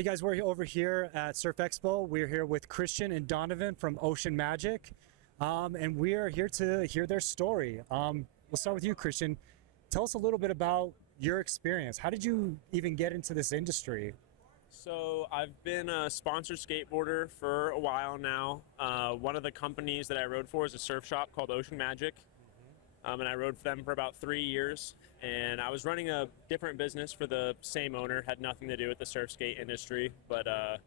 Hey guys, we're over here at Surf Expo. We're here with Christian and Donovan from Ocean Magic, and we are here to hear their story. We'll start with you, Christian. Tell us a little bit about your experience. How did you even get into this industry? So I've been a sponsored skateboarder for a while now. One of the companies that I rode for is a surf shop called Ocean Magic. And I rode for them for about 3 years. And I was running a different business for the same owner, had nothing to do with the surf skate industry. But a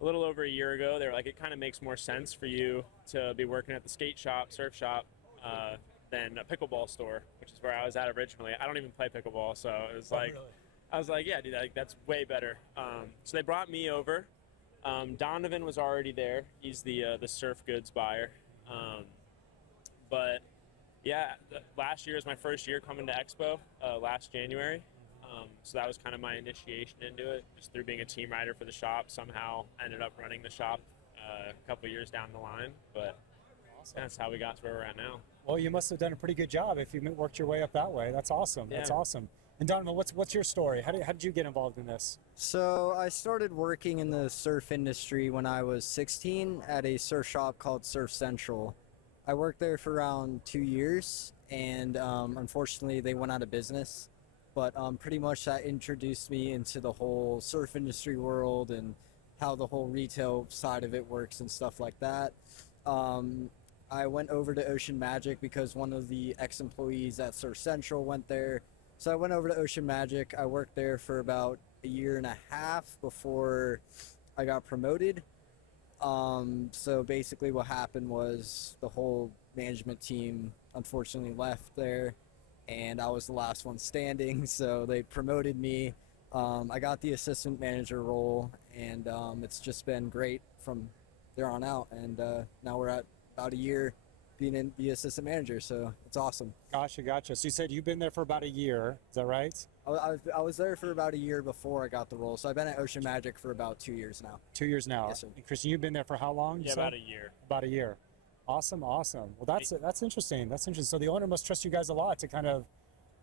little over a year ago, they were like, it kind of makes more sense for you to be working at the skate shop, surf shop, than a pickleball store, which is where I was at originally. I don't even play pickleball, so it was like, really? I was like, yeah, dude, that's way better. So they brought me over. Donovan was already there. He's the surf goods buyer. But yeah, last year was my first year coming to Expo, last January. So that was kind of my initiation into it, just through being a team rider for the shop. Somehow ended up running the shop a couple years down the line, but Awesome. that's how we got to where we're at now. Well, you must have done a pretty good job if you worked your way up that way. That's awesome. Yeah. That's awesome. And Donovan, what's your story? How did you get involved in this? So I started working in the surf industry when I was 16 at a surf shop called Surf Central. I worked there for around 2 years, and unfortunately they went out of business. But pretty much that introduced me into the whole surf industry world and how the whole retail side of it works and stuff like that. I went over to Ocean Magic because one of the ex-employees at Surf Central went there. So I went over to Ocean Magic. I worked there for about a year and a half before I got promoted. So basically what happened was the whole management team unfortunately left there, and I was the last one standing, so they promoted me. I got the assistant manager role, and it's just been great from there on out, and now we're at about a year being in the assistant manager, so it's awesome. Gotcha. So you said you've been there for about a year. Is that right? I was there for about a year before I got the role, so I've been at Ocean Magic for about 2 years now. 2 years now. Yes, sir. And Christian, you've been there for how long? Yeah, about a year. About a year. Awesome. Well, that's interesting. That's interesting. So the owner must trust you guys a lot to kind of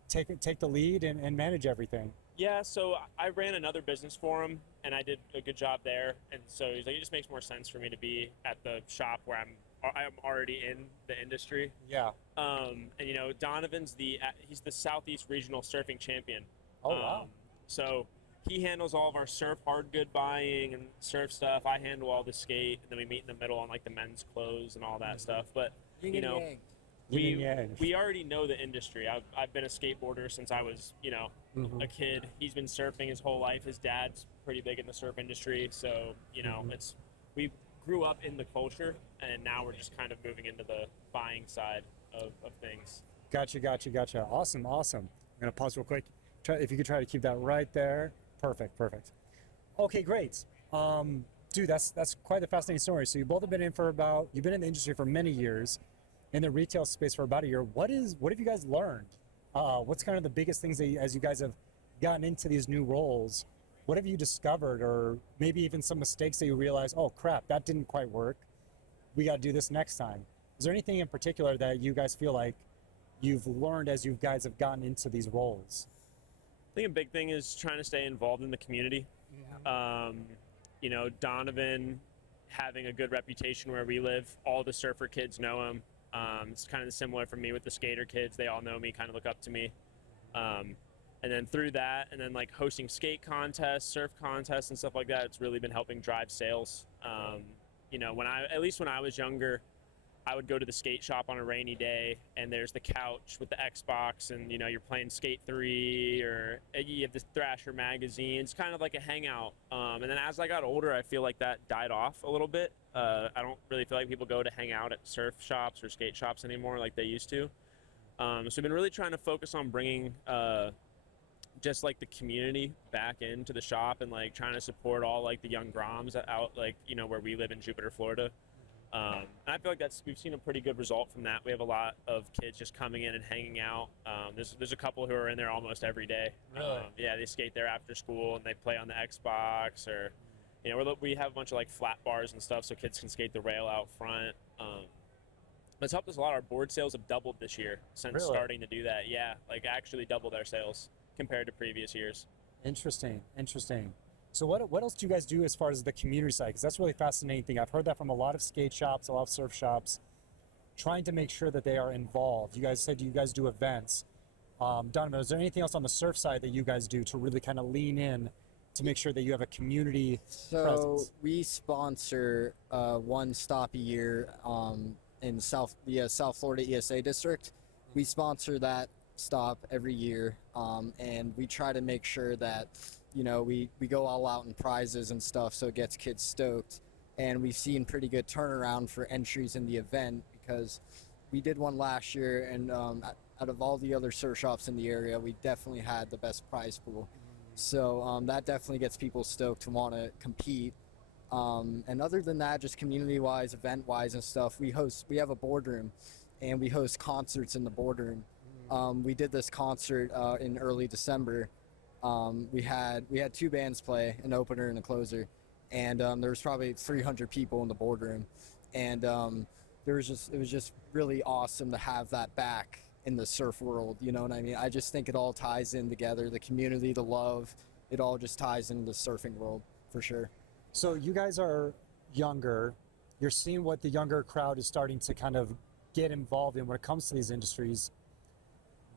take the lead and manage everything. Yeah, so I ran another business for him, and I did a good job there. And so he's like, it just makes more sense for me to be at the shop where I'm already in the industry. Yeah. And you know, Donovan's he's the Southeast Regional Surfing Champion. Oh, wow. So he handles all of our surf hard good buying and surf stuff. I handle all the skate, and then we meet in the middle on like the men's clothes and all that stuff. But you know, we already know the industry. I've been a skateboarder since I was, a kid. He's been surfing his whole life. His dad's pretty big in the surf industry, so we grew up in the culture, and now we're just kind of moving into the buying side of things. Gotcha. Awesome. I'm gonna pause real quick. If you could try to keep that right there. Perfect. Okay, great. Dude, that's quite a fascinating story. So you both have been you've been in the industry for many years, in the retail space for about a year. What have you guys learned? What's kind of the biggest things that as you guys have gotten into these new roles, what have you discovered, or maybe even some mistakes that you realize, oh crap, that didn't quite work. We got to do this next time. Is there anything in particular that you guys feel like you've learned as you guys have gotten into these roles? I think a big thing is trying to stay involved in the community. Donovan having a good reputation where we live, all the surfer kids know him. It's kind of similar for me with the skater kids. They all know me, kind of look up to me. And then through that, and then like hosting skate contests, surf contests and stuff like that, it's really been helping drive sales. When I was younger, I would go to the skate shop on a rainy day, and there's the couch with the Xbox, and you're playing Skate 3, or you have the Thrasher magazine. It's kind of like a hangout. And then as I got older, I feel like that died off a little bit. I don't really feel like people go to hang out at surf shops or skate shops anymore like they used to. So we've been really trying to focus on bringing just like the community back into the shop, and like trying to support all like the young Groms out where we live in Jupiter, Florida. And I feel like we've seen a pretty good result from that. We have a lot of kids just coming in and hanging out. There's a couple who are in there almost every day. Really? Yeah, they skate there after school and they play on the Xbox, or we have a bunch of like flat bars and stuff so kids can skate the rail out front. It's helped us a lot. Our board sales have doubled this year since starting to do that. Yeah, like actually doubled our sales compared to previous years. Interesting. So what else do you guys do as far as the community side? Because that's a really fascinating thing. I've heard that from a lot of skate shops, a lot of surf shops, trying to make sure that they are involved. You guys said you guys do events. Donovan, is there anything else on the surf side that you guys do to really kind of lean in to make sure that you have a community So presence? we sponsor one stop a year in South Florida ESA district. We sponsor that stop every year, and we try to make sure that we go all out in prizes and stuff, so it gets kids stoked. And we've seen pretty good turnaround for entries in the event because we did one last year, and out of all the other surf shops in the area, we definitely had the best prize pool. So that definitely gets people stoked to want to compete. And other than that, just community-wise, event-wise and stuff, we have a boardroom, and we host concerts in the boardroom. We did this concert in early December. We had two bands play, an opener and a closer, and there was probably 300 people in the boardroom, and it was just really awesome to have that back in the surf world. You know what I mean? I just think it all ties in together. The community, the love, it all just ties into the surfing world for sure. So you guys are younger. You're seeing what the younger crowd is starting to kind of get involved in when it comes to these industries.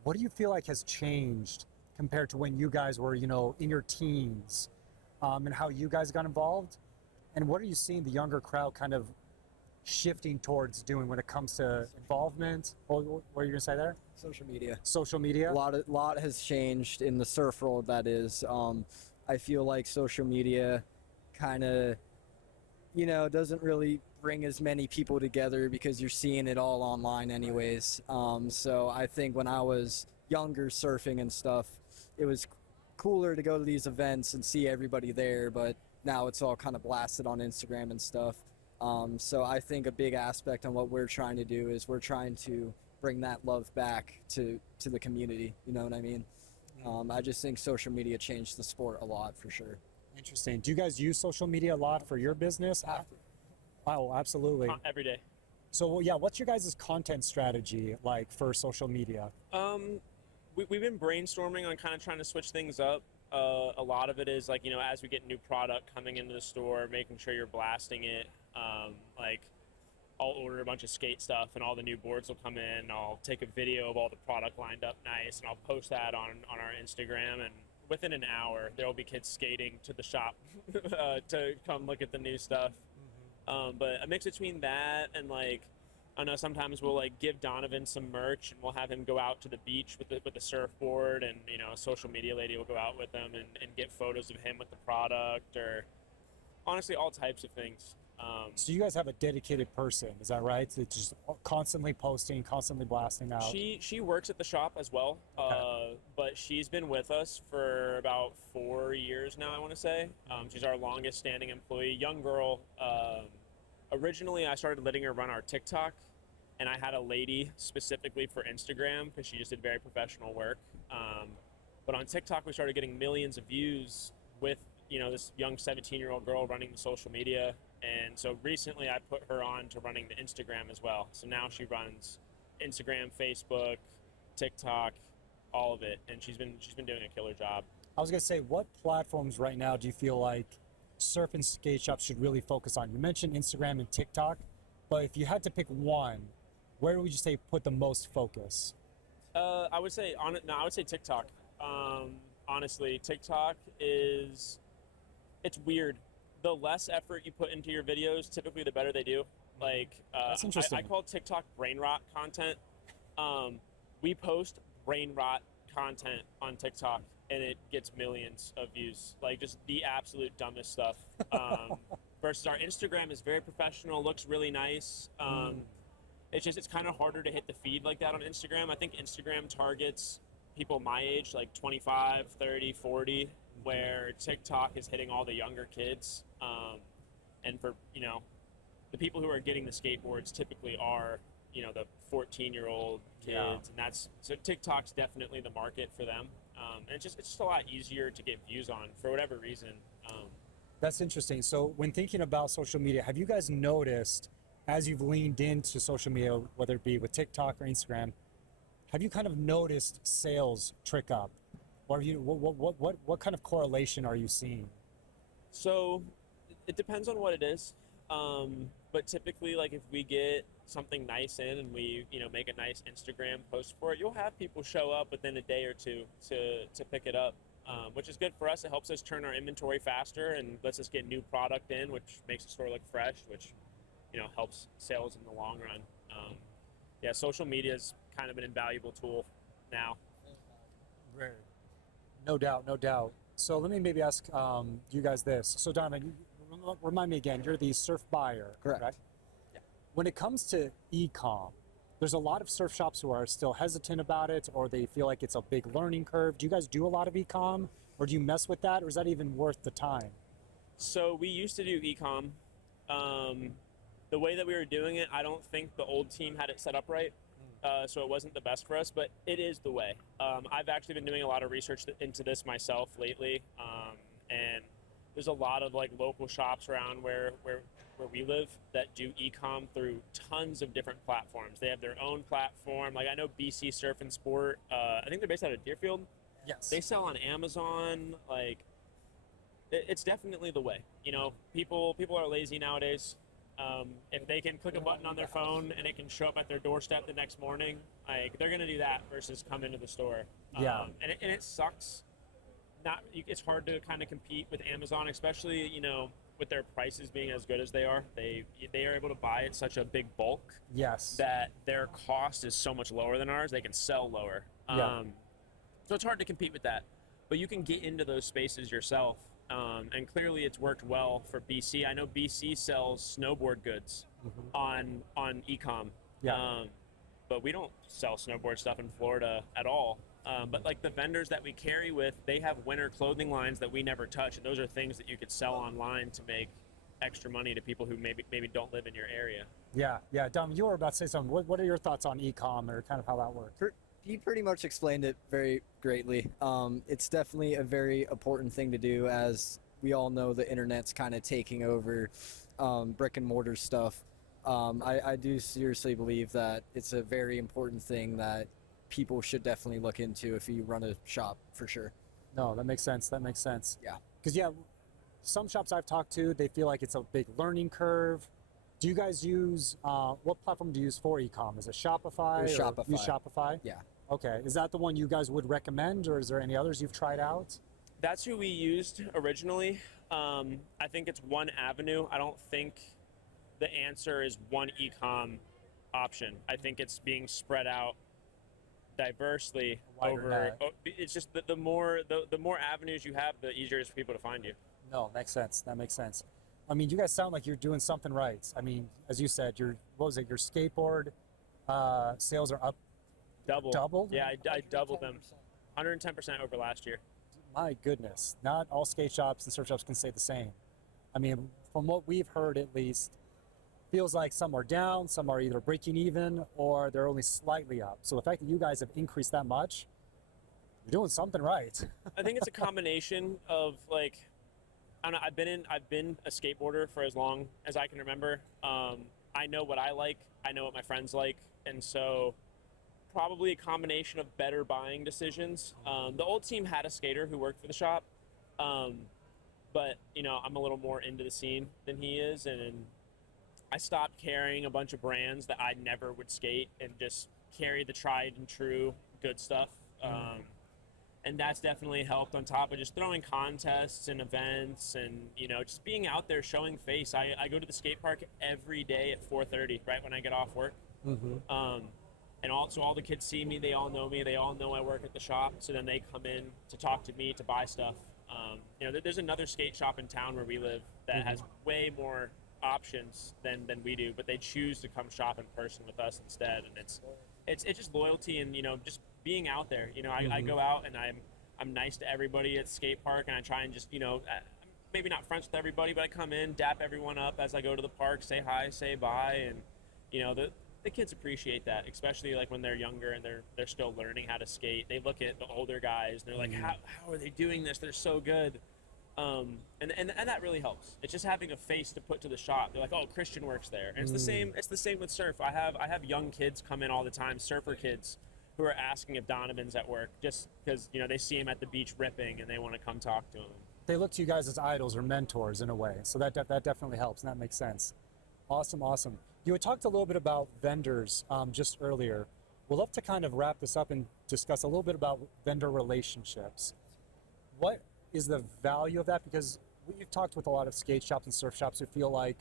What do you feel like has changed compared to when you guys were, in your teens, and how you guys got involved? And what are you seeing the younger crowd kind of shifting towards doing when it comes to involvement? What are you gonna say there? Social media. Social media? A lot has changed in the surf world. That is, I feel like social media kind of, doesn't really bring as many people together because you're seeing it all online anyways. So I think when I was younger surfing and stuff, it was cooler to go to these events and see everybody there, but now it's all kind of blasted on Instagram and stuff. So I think a big aspect on what we're trying to do is we're trying to bring that love back to the community. You know what I mean? I just think social media changed the sport a lot for sure. Interesting. Do you guys use social media a lot for your business? Oh, absolutely. Every day. So, what's your guys' content strategy like for social media? We've been brainstorming on kind of trying to switch things up. A lot of it is like, as we get new product coming into the store, making sure you're blasting it. Like I'll order a bunch of skate stuff and all the new boards will come in. I'll take a video of all the product lined up nice and I'll post that on our Instagram, and within an hour there will be kids skating to the shop to come look at the new stuff. But a mix between that and like, I know sometimes we'll like give Donovan some merch and we'll have him go out to the beach with the surfboard, and a social media lady will go out with him and get photos of him with the product, or honestly all types of things. So you guys have a dedicated person, is that right? That's just constantly posting, constantly blasting out. She works at the shop as well, Okay. but she's been with us for about 4 years now, I want to say. She's our longest standing employee, young girl. Originally, I started letting her run our TikTok, and I had a lady specifically for Instagram because she just did very professional work. But on TikTok, we started getting millions of views with this young 17-year-old girl running the social media. And so recently I put her on to running the Instagram as well. So now she runs Instagram, Facebook, TikTok, all of it. And she's been doing a killer job. I was gonna say, what platforms right now do you feel like surf and skate shops should really focus on? You mentioned Instagram and TikTok, but if you had to pick one, where would you say put the most focus? I would say TikTok. Honestly, TikTok it's weird. The less effort you put into your videos, typically the better they do. Like, That's interesting. I call TikTok brain rot content. We post brain rot content on TikTok, and it gets millions of views. Like, just the absolute dumbest stuff. Versus our Instagram is very professional, looks really nice. It's kind of harder to hit the feed like that on Instagram. I think Instagram targets people my age, like 25, 30, 40, where TikTok is hitting all the younger kids. And for, the people who are getting the skateboards typically are, the 14-year-old kids. Yeah. And so TikTok's definitely the market for them. And it's just a lot easier to get views on for whatever reason. That's interesting. So when thinking about social media, have you guys noticed, as you've leaned into social media, whether it be with TikTok or Instagram, have you kind of noticed sales trick up? Or have you, what kind of correlation are you seeing? So it depends on what it is. But typically, like if we get something nice in and we, make a nice Instagram post for it, you'll have people show up within a day or two to pick it up, which is good for us. It helps us turn our inventory faster and lets us get new product in, which makes the store look fresh, which, helps sales in the long run. Yeah, social media is kind of an invaluable tool now. Right. No doubt, no doubt. So let me maybe ask you guys this. So Donovan, remind me again, you're the surf buyer, Correct. Yeah. When it comes to e-com, there's a lot of surf shops who are still hesitant about it, or they feel like it's a big learning curve. Do you guys do a lot of e-com, or do you mess with that, or is that even worth the time? So we used to do e-com. The way that we were doing it, I don't think the old team had it set up right. So it wasn't the best for us, but it is the way. I've actually been doing a lot of research into this myself lately, and there's a lot of like local shops around where we live that do e-com through tons of different platforms. They have their own platform. Like I know BC Surf and Sport. I think they're based out of Deerfield. Yes. They sell on Amazon. Like it's definitely the way. People are lazy nowadays. If they can click a button on their phone and it can show up at their doorstep the next morning, like they're gonna do that versus come into the store. Yeah. And it sucks. It's hard to kind of compete with Amazon, especially with their prices being as good as they are. They are able to buy at such a big bulk Yes. that their cost is so much lower than ours. They can sell lower. Yeah. So it's hard to compete with that. But you can get into those spaces yourself. And clearly it's worked well for BC. I know BC sells snowboard goods on e-com. Yeah. But we don't sell snowboard stuff in Florida at all. But like the vendors that we carry with, they have winter clothing lines that we never touch. And those are things that you could sell online to make extra money to people who maybe don't live in your area. Yeah. Dom, you were about to say something. What are your thoughts on e-com or kind of how that works? He pretty much explained it very greatly. It's definitely a very important thing to do, as we all know the internet's kind of taking over brick and mortar stuff. I do seriously believe that it's a very important thing that people should definitely look into if you run a shop, for sure. No, that makes sense. Yeah. Because some shops I've talked to, they feel like it's a big learning curve. Do you guys use, what platform do you use for e-com? Is it Shopify? It's Shopify. Use Shopify? Yeah. Okay. Is that the one you guys would recommend, or is there any others you've tried out? That's who we used originally. I think it's one avenue. I don't think the answer is one e-com option. I think it's being spread out diversely Wider net. It's just the more avenues you have, the easier it is for people to find you. No, makes sense. That makes sense. I mean, you guys sound like you're doing something right. I mean, as you said, your skateboard sales are up. Doubled? Yeah, I doubled them. 110% over last year. My goodness. Not all skate shops and surf shops can say the same. I mean, from what we've heard at least, feels like some are down, some are either breaking even, or they're only slightly up. So the fact that you guys have increased that much, you're doing something right. I think it's a combination of like, I don't know, I've been a skateboarder for as long as I can remember. I know what I like, I know what my friends like, and so probably a combination of better buying decisions. The old team had a skater who worked for the shop, but I'm a little more into the scene than he is, and I stopped carrying a bunch of brands that I never would skate and just carry the tried and true good stuff. And that's definitely helped, on top of just throwing contests and events and, just being out there showing face. I go to the skate park every day at 4:30, right when I get off work. And also all the kids see me, they all know me, they all know I work at the shop, so then they come in to talk to me, to buy stuff. There's another skate shop in town where we live that has way more options than we do, but they choose to come shop in person with us instead, and it's just loyalty and just being out there. I go out and I'm nice to everybody at the skate park, and I try and just maybe not friends with everybody, but I come in, dap everyone up as I go to the park, say hi, say bye, and the kids appreciate that, especially like when they're younger and they're still learning how to skate. They look at the older guys and they're like, how are they doing this? They're so good. And that really helps. It's just having a face to put to the shop. They're like, oh, Christian works there. And it's the same with surf. I have young kids come in all the time, surfer kids, who are asking if Donovan's at work, just because they see him at the beach ripping and they want to come talk to him. they look to you guys as idols or mentors in a way. So that definitely helps, and that makes sense. Awesome, awesome. You had talked a little bit about vendors just earlier. We'd love to kind of wrap this up and discuss a little bit about vendor relationships. What is the value of that? Because we've talked with a lot of skate shops and surf shops who feel like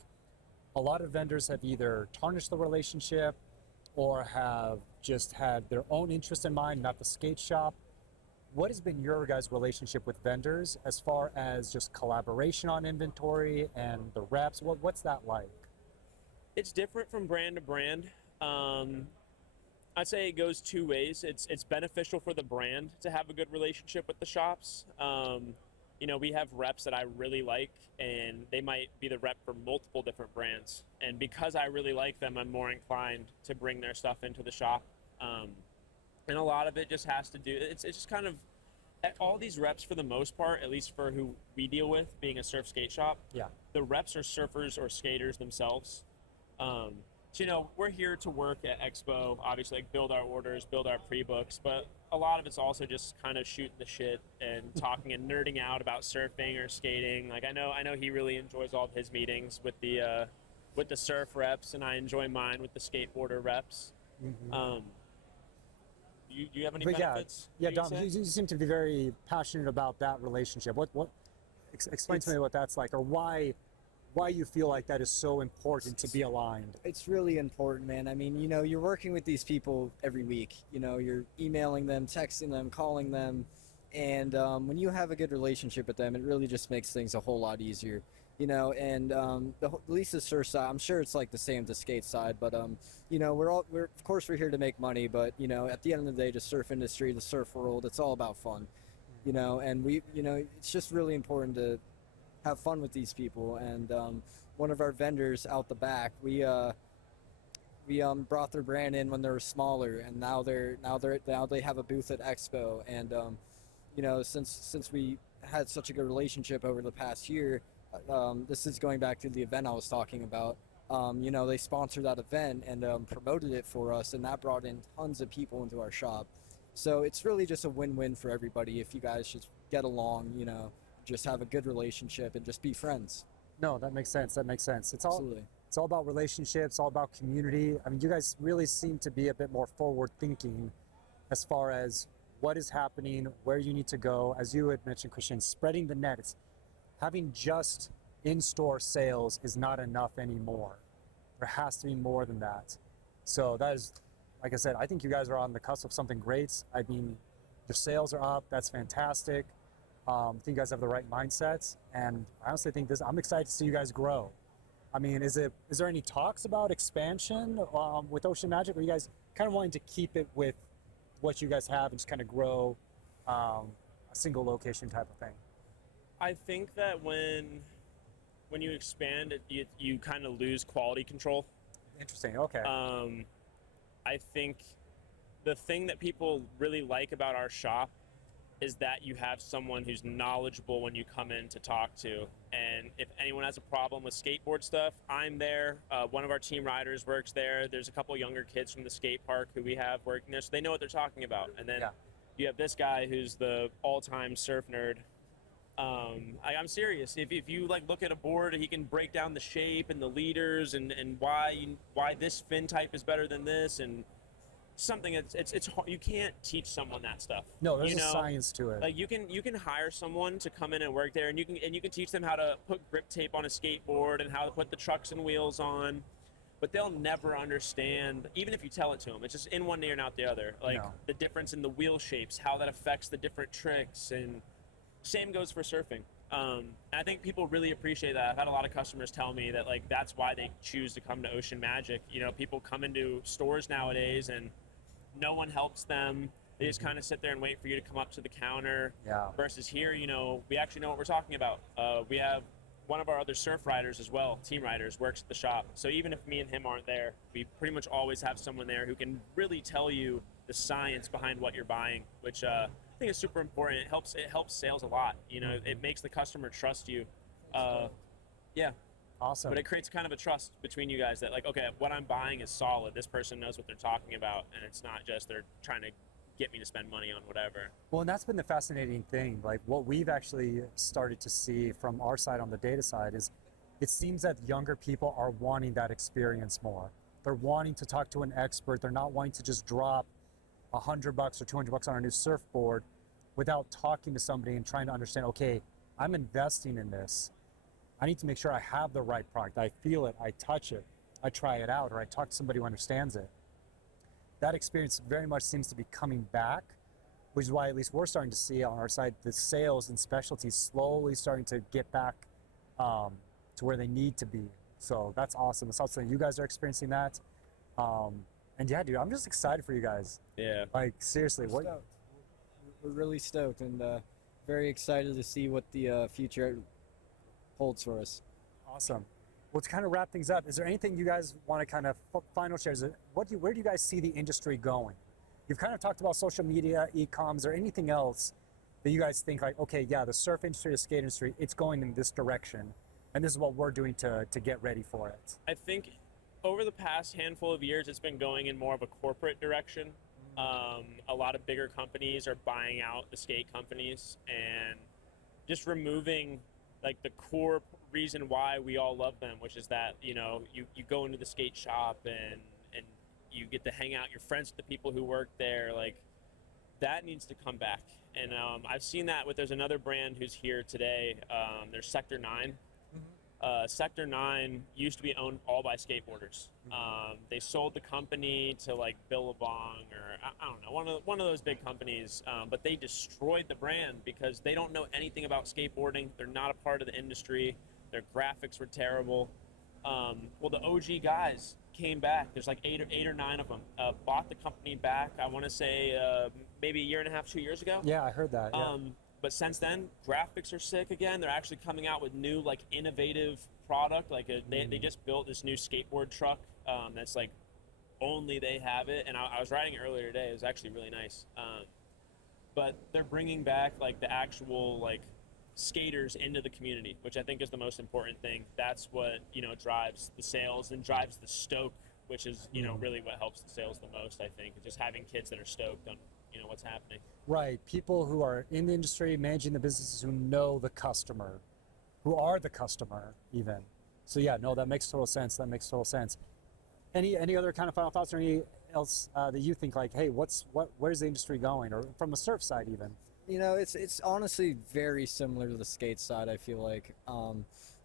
a lot of vendors have either tarnished the relationship or have just had their own interest in mind, not the skate shop. What has been your guys' relationship with vendors as far as just collaboration on inventory and the reps? What's that like? It's different from brand to brand. I'd say it goes two ways. It's beneficial for the brand to have a good relationship with the shops. You know, we have reps that I really like, and they might be the rep for multiple different brands. And because I really like them, I'm more inclined to bring their stuff into the shop. And a lot of it just has to do, it's just kind of, all these reps for the most part, at least for who we deal with, being a surf skate shop, Yeah. the reps are surfers or skaters themselves. So, you know, we're here to work at Expo, obviously, like build our orders, build our pre-books, but a lot of it's also just kind of shooting the shit and talking and nerding out about surfing or skating. Like I know he really enjoys all of his meetings with the surf reps, and I enjoy mine with the skateboarder reps. Mm-hmm. You have any But benefits? yeah, Dom, you seem to be very passionate about that relationship. Explain to me what that's like, or why you feel like that is so important to be aligned. It's really important, man. I mean, you know, you're working with these people every week. You know, you're emailing them, texting them, calling them, and when you have a good relationship with them, it really just makes things a whole lot easier. You know, and at least the surf side, I'm sure it's like the same the skate side, but you know, we're of course we're here to make money, but you know, at the end of the day, the surf industry, the surf world, it's all about fun. You know, and you know, it's just really important to have fun with these people. And one of our vendors out the back, we brought their brand in when they were smaller, and now they have a booth at Expo. And you know, since we had such a good relationship over the past year, this is going back to the event I was talking about. You know, they sponsored that event and promoted it for us, and that brought in tons of people into our shop. So it's really just a win-win for everybody if you guys just get along, you know, just have a good relationship and just be friends. No, that makes sense. That makes sense. Absolutely. It's all about relationships, all about community. I mean, you guys really seem to be a bit more forward thinking as far as what is happening, where you need to go. As you had mentioned, Christian, spreading the net. It's having just in-store sales is not enough anymore. There has to be more than that. So that is, like I said, I think you guys are on the cusp of something great. I mean, your sales are up. That's fantastic. I think you guys have the right mindsets, and I honestly think I'm excited to see you guys grow. I mean, is there any talks about expansion with Ocean Magic, or are you guys kind of wanting to keep it with what you guys have and just kind of grow a single location type of thing? I think that when you expand, you kind of lose quality control. Interesting. Okay. I think the thing that people really like about our shop is that you have someone who's knowledgeable when you come in to talk to. And if anyone has a problem with skateboard stuff, I'm there. One of our team riders works there. There's a couple younger kids from the skate park who we have working there, so they know what they're talking about. And then you have this guy who's the all-time surf nerd. I'm serious. If you like look at a board, he can break down the shape and the leaders and why this fin type is better than this, and something it's hard. You can't teach someone that stuff. No, there's a science to it. Like you can hire someone to come in and work there, and you can teach them how to put grip tape on a skateboard and how to put the trucks and wheels on, but they'll never understand, even if you tell it to them. It's just in one ear and out the other. Like the difference in the wheel shapes, how that affects the different tricks, and same goes for surfing. And I think people really appreciate that. I've had a lot of customers tell me that like that's why they choose to come to Ocean Magic. You know, people come into stores nowadays and no one helps them. They just kind of sit there and wait for you to come up to the counter. Yeah. Versus here, you know, we actually know what we're talking about. We have one of our other surf riders as well, team riders, works at the shop. So even if me and him aren't there, we pretty much always have someone there who can really tell you the science behind what you're buying, which I think is super important. It helps sales a lot. You know, it makes the customer trust you. Yeah. Awesome. But it creates kind of a trust between you guys that like, okay, what I'm buying is solid. This person knows what they're talking about, and it's not just they're trying to get me to spend money on whatever. Well, and that's been the fascinating thing. Like what we've actually started to see from our side on the data side is it seems that younger people are wanting that experience more. They're wanting to talk to an expert. They're not wanting to just drop $100 or $200 on a new surfboard without talking to somebody and trying to understand, okay, I'm investing in this. I need to make sure I have the right product. I feel it, I touch it, I try it out, or I talk to somebody who understands it. That experience very much seems to be coming back, which is why at least we're starting to see on our side the sales and specialties slowly starting to get back to where they need to be. So that's awesome. It's awesome that you guys are experiencing that. And yeah, dude, I'm just excited for you guys. Yeah. Like seriously, We're stoked. We're really stoked and very excited to see what the future holds for us. Awesome. Well, to kind of wrap things up, is there anything you guys want to kind of final share? Where do you guys see the industry going? You've kind of talked about social media, e-coms, or anything else that you guys think like, okay, yeah, the surf industry, the skate industry, it's going in this direction, and this is what we're doing to get ready for it. I think over the past handful of years, it's been going in more of a corporate direction. A lot of bigger companies are buying out the skate companies and just removing like the core reason why we all love them, which is that, you know, you go into the skate shop and you get to hang out, you're friends with the people who work there. Like that needs to come back. And I've seen that there's another brand who's here today. There's Sector 9. Sector 9 used to be owned all by skateboarders. They sold the company to like Billabong or I don't know, one of those big companies, but they destroyed the brand because they don't know anything about skateboarding. They're not a part of the industry. Their graphics were terrible. Well, the OG guys came back. There's like eight or nine of them. Bought the company back, I want to say maybe a year and a half, 2 years ago. Yeah, I heard that. Yeah. But since then, graphics are sick again. They're actually coming out with new, like, innovative product. Like, they just built this new skateboard truck that's, like, only they have it. And I was riding it earlier today. It was actually really nice. But they're bringing back, like, the actual, like, skaters into the community, which I think is the most important thing. That's what, you know, drives the sales and drives the stoke, which is, you know, really what helps the sales the most, I think. Just having kids that are stoked on, you know, what's happening. Right. People who are in the industry, managing the businesses, who know the customer, who are the customer even. So yeah, no, that makes total sense. That makes total sense. Any other kind of final thoughts or any else that you think like, hey, where's the industry going, or from the surf side even? You know, it's honestly very similar to the skate side, I feel like.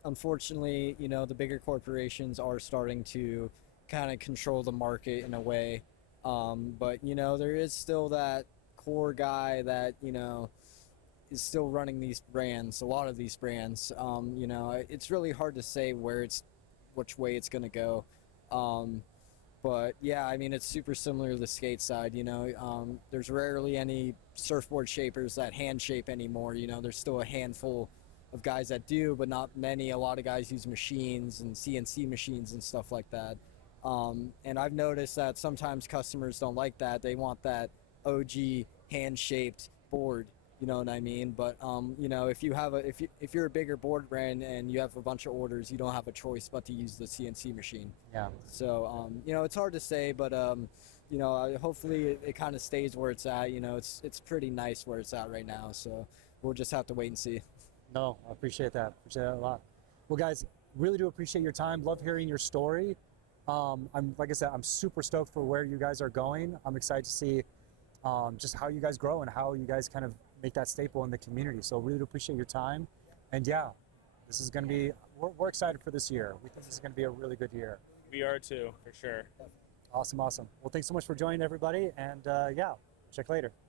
Unfortunately, you know, the bigger corporations are starting to kind of control the market in a way. But, you know, there is still that core guy that, you know, is still running these brands, a lot of these brands. You know, it's really hard to say which way it's going to go. But yeah, I mean, it's super similar to the skate side, you know. There's rarely any surfboard shapers that hand shape anymore. You know, there's still a handful of guys that do, but not many. A lot of guys use machines and CNC machines and stuff like that. And I've noticed that sometimes customers don't like that. They want that OG hand-shaped board, you know what I mean? But you know, if you're a bigger board brand and you have a bunch of orders, you don't have a choice but to use the CNC machine. Yeah. So you know, it's hard to say, but you know, hopefully it kind of stays where it's at. You know, it's pretty nice where it's at right now. So we'll just have to wait and see. No, I appreciate that. Appreciate that a lot. Well, guys, really do appreciate your time. Love hearing your story. Like I said, I'm super stoked for where you guys are going. I'm excited to see just how you guys grow and how you guys kind of make that staple in the community. So really do appreciate your time. And yeah, this is going to be, we're excited for this year. We think this is going to be a really good year. We are too, for sure. Awesome, awesome. Well, thanks so much for joining everybody. And yeah, check later.